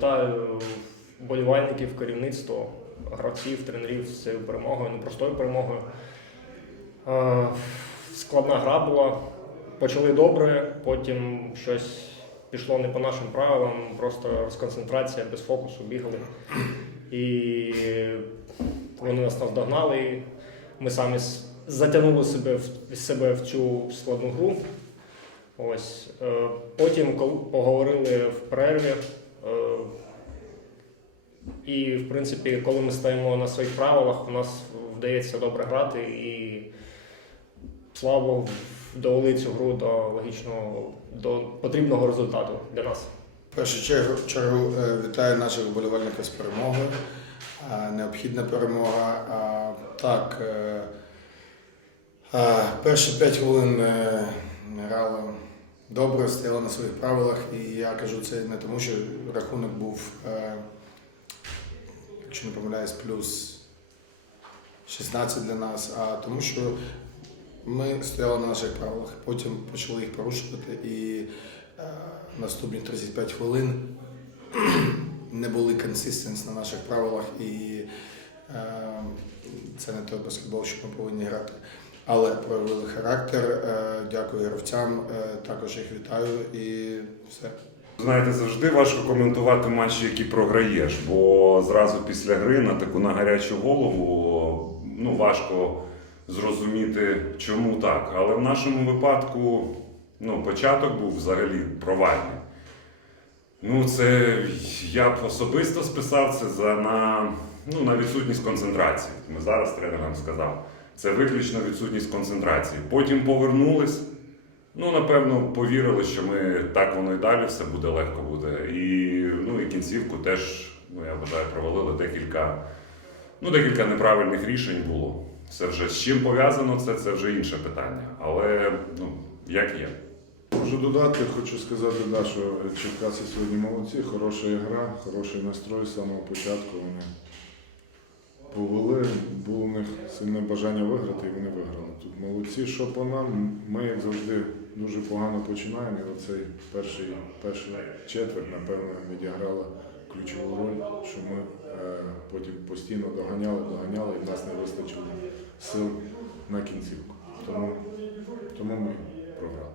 вітаю вболівальників, керівництво, гравців, тренерів з цією перемогою, непростою перемогою. Е, Складна гра була. Почали добре, потім щось пішло не по нашим правилам, просто розконцентрація без фокусу бігали. І вони нас наздогнали. Ми самі затягнули себе в себе в цю складну гру. Ось. Е, Потім, коли поговорили в перерві, і, в принципі, коли ми стоїмо на своїх правилах, у нас вдається добре грати і слава Богу, довели цю гру до логічного, до потрібного результату для нас. В першу чергу, чергу е, вітаю наших вболівальників з перемогою. Е, Необхідна перемога. Так, е, е, перші 5 хвилин грали добре, стояли на своїх правилах. І я кажу це не тому, що рахунок був, якщо не помиляюсь, плюс 16 для нас, а тому, що ми стояли на наших правилах, потім почали їх порушувати і е, наступні 35 хвилин не були консистенс на наших правилах, і е, це не той баскетбол, що ми повинні грати. Але проявили характер. Е, дякую гравцям, е, також їх вітаю і все. Знаєте, завжди важко коментувати матчі, які програєш, бо зразу після гри на таку на гарячу голову ну, важко зрозуміти, чому так. Але в нашому випадку ну, початок був взагалі провальний. Ну, це я б особисто списав це за на, ну, на відсутність концентрації. Ми зараз тренер нам сказав. Це виключно відсутність концентрації. Потім повернулись. Ну, напевно, повірили, що ми так воно і далі все буде легко буде. І, ну, і кінцівку теж, ну, я вважаю, провалили декілька, ну, декілька неправильних рішень було. Це вже з чим пов'язано, це, це вже інше питання. Але ну, як є. Можу додати, хочу сказати, да, що Черкаси сьогодні молодці, хороша гра, хороший настрой з самого початку. Вони повели, було у них сильне бажання виграти, і вони виграли. Тут молодці, що по нам, ми, як завжди, дуже погано починаємо. І оцей перший, перший четверть, напевно, відіграла ключову роль, що ми е, потім постійно доганяли, доганяли, і в нас не вистачило сил на кінцівку. Тому, тому ми програли.